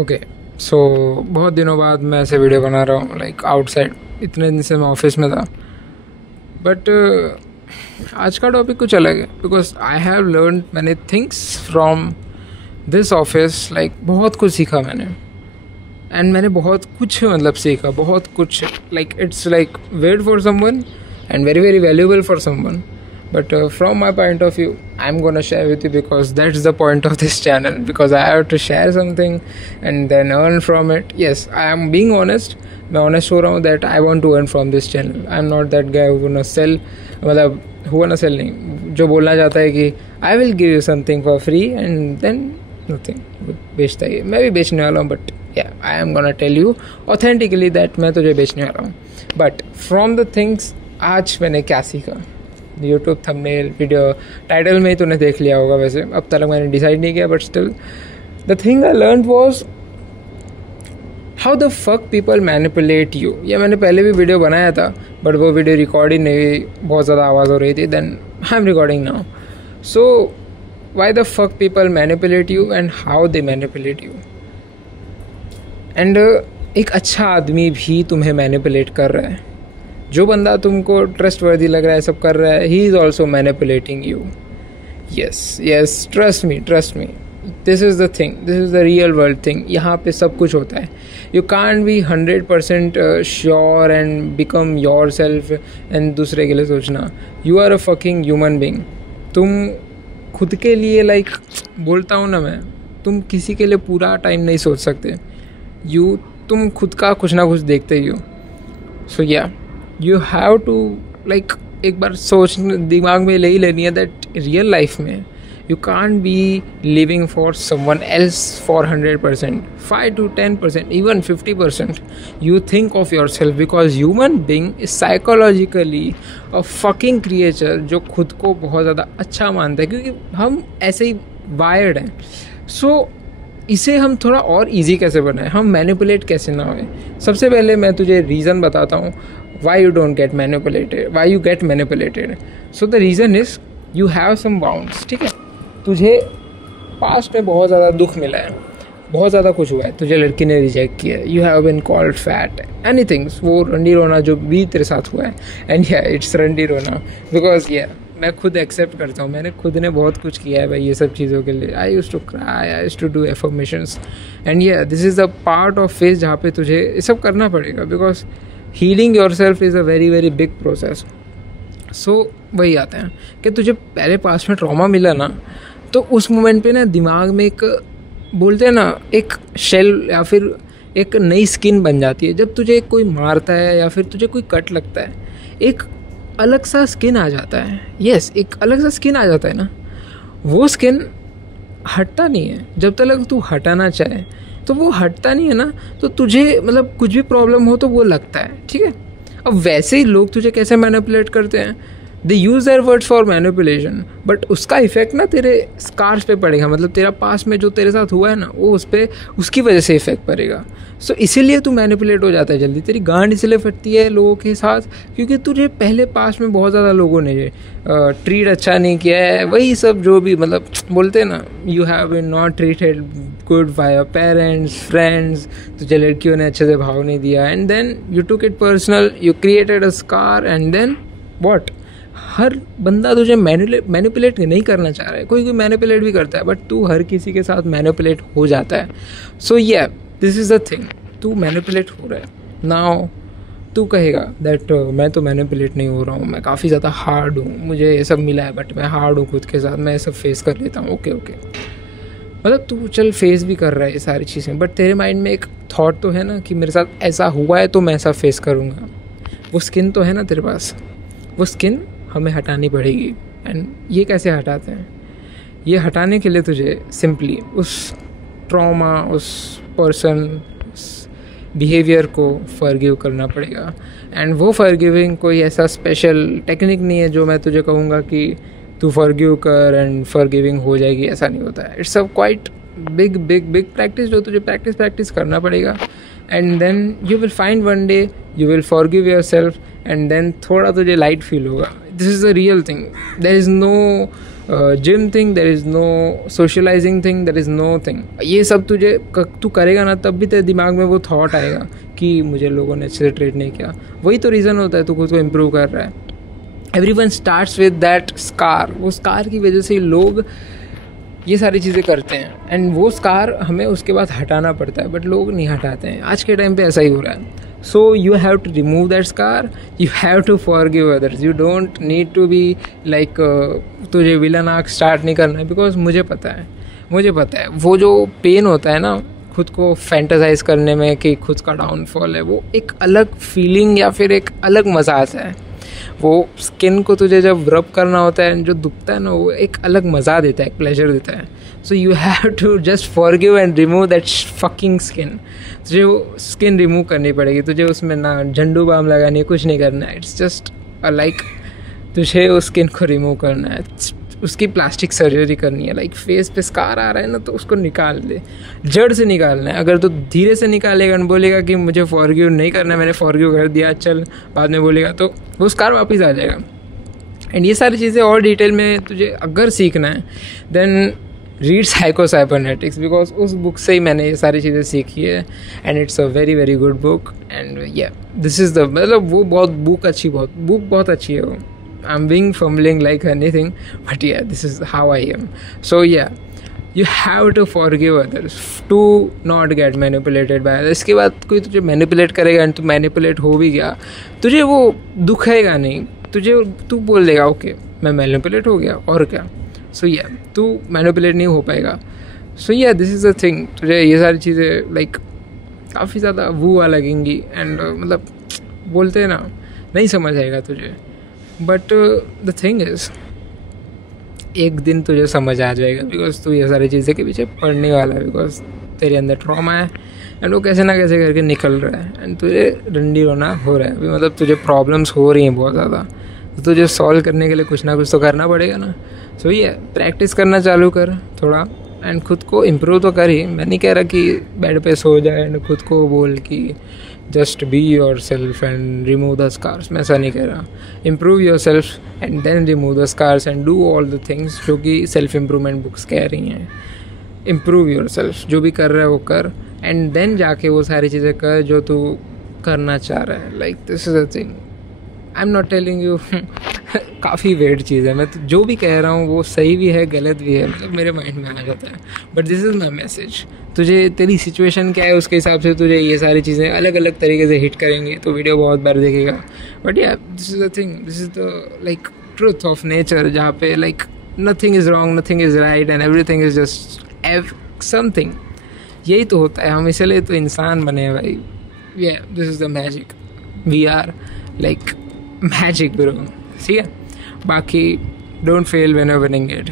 Okay so बहुत दिनों बाद मैं ऐसे वीडियो बना रहा हूँ लाइक आउटसाइड। इतने दिन से मैं ऑफिस में था बट आज का टॉपिक कुछ अलग है because I have learn many things from this office. Like बहुत कुछ सीखा मैंने एंड मैंने बहुत कुछ मतलब सीखा बहुत कुछ। Like it's like wait for someone and very very valuable for someone but from my point of view I'm gonna share with you because that's the point of this channel, because I have to share something and then earn from it. Yes, I am being honest. मैं honest हो रहा हूँ that I want to earn from this channel. I'm not that guy who gonna sell, मतलब who gonna sell नहीं, जो बोलना चाहता है कि I will give you something for free and then nothing, बेचता है। मैं भी बेचने वाला हूँ but yeah, I am gonna tell you authentically that मैं तुझे बेचने वाला हूँ। But from the things आज मैंने क्या सीखा, यूट्यूब थंबनेल वीडियो टाइटल में ही तूने देख लिया होगा। वैसे अब तक मैंने डिसाइड नहीं किया but still the thing I learn was how the fuck people manipulate you. ये मैंने पहले भी वीडियो बनाया था बट वो वीडियो रिकॉर्ड ही नहीं हुई, बहुत ज़्यादा आवाज़ हो रही थी। Then I am recording now. So why the fuck people manipulate you and how they manipulate you. And एक अच्छा आदमी भी तुम्हें मैनिपुलेट कर रहा है। जो बंदा तुमको ट्रस्ट वर्दी लग रहा है सब कर रहा है, he is also manipulating you. Yes trust me this is the thing, this is the real world thing. यहाँ पे सब कुछ होता है। You can't be 100% sure and become your self and दूसरे के लिए सोचना। You are a fucking human being. तुम खुद के लिए लाइक बोलता हूँ ना मैं, तुम किसी के लिए पूरा टाइम नहीं सोच सकते। तुम खुद का कुछ ना कुछ देखते ही हो। सो या यू हैव टू लाइक एक बार सोच दिमाग में ले ही लेनी है दैट रियल लाइफ में you can't B living for someone else for 100%, 5 to 10%, even 50%। You think of your self because human being is psychologically a fucking creature जो खुद को बहुत ज़्यादा अच्छा मानता है क्योंकि हम ऐसे ही वायर्ड हैं। सो इसे हम थोड़ा और इजी कैसे बनाएं, हम मैनिपुलेट कैसे ना होए। सबसे पहले मैं तुझे रीज़न बताता हूँ why you don't get manipulated, why you get manipulated. So the reason is you have some wounds। ठीक है, तुझे पास्ट में बहुत ज़्यादा दुख मिला है, बहुत ज़्यादा कुछ हुआ है, तुझे लड़की ने रिजेक्ट किया है, you have been called fat, anythings. वो रंडी रोना जो भी तेरे साथ हुआ है एंड या इट्स रंडी रोना बिकॉज या मैं खुद एक्सेप्ट करता हूँ, मैंने खुद ने बहुत कुछ किया है भाई ये सब चीज़ों के लिए। I used to cry, I used to do affirmations and या this is the part of phase जहाँ पे तुझे ये सब करना पड़ेगा because healing your self is a very very big process. So वही आता है कि तुझे पहले पास में ट्रॉमा मिला ना, तो उस मोमेंट पे ना दिमाग में एक बोलते हैं ना एक शेल या फिर एक नई स्किन बन जाती है। जब तुझे कोई मारता है या फिर तुझे कोई कट लगता है, एक अलग सा स्किन आ जाता है। यस, एक अलग सा स्किन आ जाता है ना, वो स्किन हटता नहीं है जब तक तू हटाना चाहे, तो वो हटता नहीं है ना, तो तुझे मतलब कुछ भी प्रॉब्लम हो तो वो लगता है। ठीक है, अब वैसे ही लोग तुझे कैसे मैनिपुलेट करते हैं, they use their words for manipulation but उसका इफेक्ट ना तेरे स्कार्स पे पड़ेगा। मतलब तेरा पास में जो तेरे साथ हुआ है ना वो उस पर उसकी वजह से इफेक्ट पड़ेगा। सो इसीलिए तू मैनिपुलेट हो जाता है जल्दी। तेरी गांड इसलिए फटती है लोगों के साथ क्योंकि तुझे पहले पास में बहुत ज़्यादा लोगों ने ट्रीट अच्छा नहीं किया है। वही सब जो भी मतलब बोलते हैं ना, you have been not treated good by your parents friends, तुझे लड़कियों ने अच्छे से भाव नहीं दिया and then you took it personal, you created a scar and then what. हर बंदा तुझे मैनिपुलेट नहीं करना चाह रहा है, कोई मैनिपुलेट भी करता है बट तू हर किसी के साथ मैनिपुलेट हो जाता है। सो या दिस इज़ द थिंग, तू मैनिपुलेट हो रहा है। नाउ तू कहेगा दैट मैं तो मैनिपुलेट नहीं हो रहा हूँ, मैं काफ़ी ज़्यादा हार्ड हूँ, मुझे ये सब मिला है बट मैं हार्ड हूँ खुद के साथ, मैं ये सब फेस कर लेता हूँ। ओके मतलब तू चल फेस भी कर रहा है ये सारी चीज़ें बट तेरे माइंड में एक थॉट तो है ना कि मेरे साथ ऐसा हुआ है तो मैं ऐसा फेस करूँगा। वो स्किन तो है ना तेरे पास, वो स्किन हमें हटानी पड़ेगी। एंड ये कैसे हटाते हैं, ये हटाने के लिए तुझे सिंपली उस ट्रॉमा, उस पर्सन, उस बिहेवियर को फॉरगिव करना पड़ेगा। एंड वो फॉरगिविंग कोई ऐसा स्पेशल टेक्निक नहीं है जो मैं तुझे कहूँगा कि तू फॉरगिव कर एंड फॉरगिविंग हो जाएगी, ऐसा नहीं होता है। It's a quite big big big practice जो तुझे प्रैक्टिस करना पड़ेगा and then you will find one day you will forgive your self and then थोड़ा तुझे लाइट फील होगा। This is the real thing, there is no gym thing, there is no socialising thing, there is no thing. ये सब तू करेगा ना, तब भी तेरे दिमाग में वो थॉट आएगा कि मुझे लोगों ने अच्छे से ट्रीट नहीं किया। वही तो रीज़न होता है तू खुद को इम्प्रूव कर रहा है। Everyone starts with that scar. वो स्कार की वजह से लोग ये सारी चीज़ें करते हैं, एंड वो स्कार हमें उसके बाद हटाना पड़ता है, बट लोग नहीं हटाते हैं। आज के टाइम पे ऐसा ही हो रहा है। So you have to remove that scar, you have to forgive others, you don't need to be like तुझे विलन आर्क स्टार्ट नहीं करना है। बिकॉज मुझे पता है वो जो पेन होता है ना खुद को फैंटेसाइज करने में कि खुद का डाउनफॉल है, वो एक अलग फीलिंग या फिर एक अलग मज़ा आता है। वो स्किन को तुझे जब रब करना होता है, जो दुखता है ना, वो एक अलग मज़ा देता है, एक प्लेजर देता है। So you have to just forgive and remove that fucking skin. तुझे वो स्किन रिमूव करनी पड़ेगी, तुझे उसमें ना झंडू बाम लगानी है, कुछ नहीं करना है। इट्स जस्ट लाइक तुझे उस स्किन को रिमूव करना है, उसकी प्लास्टिक सर्जरी करनी है। लाइक फेस पे स्कार आ रहा है ना, तो उसको निकाल दे, जड़ से निकालना है। अगर तो धीरे से निकालेगा और बोलेगा कि मुझे फॉरगिव नहीं करना, मैंने फॉरगिव कर दिया, चल बाद में बोलेगा, तो वो स्कार वापस आ जाएगा। एंड ये सारी चीज़ें और डिटेल में तुझे अगर सीखना है, देन रीड साइकोसाइबरनेटिक्स, बिकॉज उस बुक से ही मैंने ये सारी चीज़ें सीखी है। And it's a very very good book. And या दिस इज़ द, मतलब वो बुक बहुत अच्छी है वो। I'm being fumbling like anything, but yeah, this is how I am. So yeah, you have to forgive others to not get manipulated by others. इसके बाद कोई तुझे मैनिपुलेट करेगा एंड तू मैनिपुलेट हो भी गया, तुझे वो दुखेगा नहीं, तू बोल देगा ओके मैं मैनिपुलेट हो गया और क्या। सो या तू मैनिपुलेट नहीं हो पाएगा। सो या दिस इज़ द थिंग। तुझे ये सारी चीज़ें लाइक काफ़ी ज़्यादा वुआ लगेंगी, एंड मतलब बोलते हैं ना, नहीं समझ आएगा तुझे, बट द थिंग इज़ एक दिन तुझे समझ आ जाएगा, बिकॉज तू ये सारी चीज़ें के पीछे पढ़ने वाला है, बिकॉज तेरे अंदर ट्रॉमा है एंड वो कैसे ना कैसे करके निकल रहा है, एंड तुझे रंडी रोना हो रहा है अभी। मतलब तुझे प्रॉब्लम्स हो रही हैं बहुत ज़्यादा, तो तुझे सॉल्व करने के लिए कुछ ना कुछ तो करना पड़ेगा ना। सो ये प्रैक्टिस करना चालू कर थोड़ा, एंड खुद को इम्प्रूव तो कर ही। मैं नहीं कह रहा कि बेड पे सो जाए एंड खुद को बोल कि just be your self and remove the scars. मैं ऐसा नहीं कह रहा। Improve your self and then remove the scars and do all the things जो कि सेल्फ इम्प्रूवमेंट बुक्स कह रही हैं। इम्प्रूव योर सेल्फ, जो भी कर रहा है वो कर, एंड देन जाके वो सारी चीज़ें कर जो तू करना चाह रहा है। Like this is a thing, I am not telling you काफ़ी वेट चीज़ है। मैं तो जो भी कह रहा हूँ वो सही भी है गलत भी है, मतलब मेरे माइंड में आ जाता है, but this is my message. तुझे तेरी सिचुएशन क्या है उसके हिसाब से तुझे ये सारी चीज़ें अलग अलग तरीके से हिट करेंगी, तो वीडियो बहुत बार देखेगा। बट या this is the thing, this is the like truth of nature, जहाँ पे like nothing is wrong, nothing is right and everything is just something. यही तो होता है, हम इसलिए तो इंसान बने हैं भाई। Yeah this is the magic, we are like magic bro. ठीक है, बाकी don't fail when you are winning it.